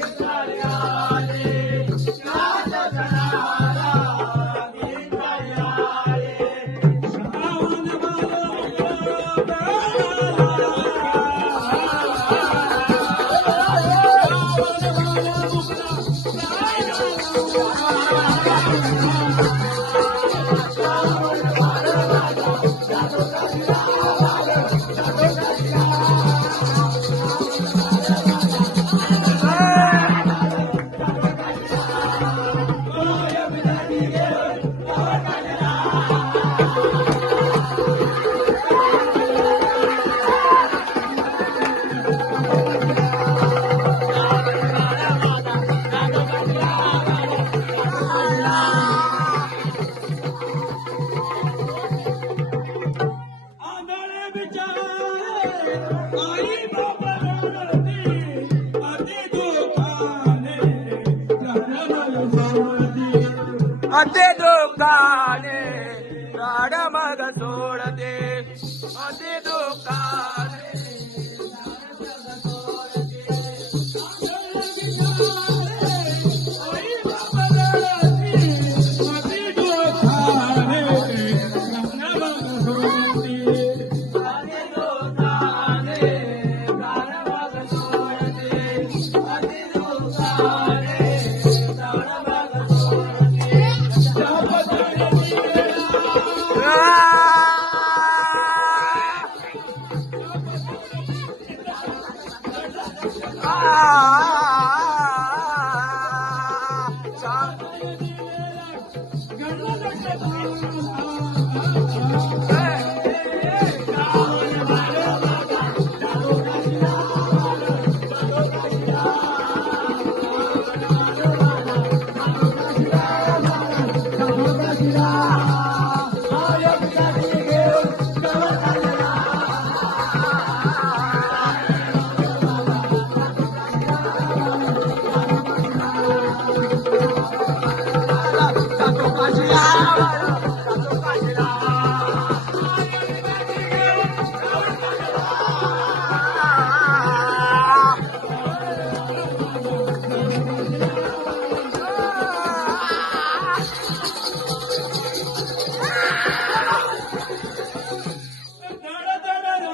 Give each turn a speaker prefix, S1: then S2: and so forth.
S1: Yeah.
S2: ಅದೇ ದುಕಾನೆ ನಾಡ ಮಗ ಸೋಳದೆ ಅದೇ ದುಕಾನೆ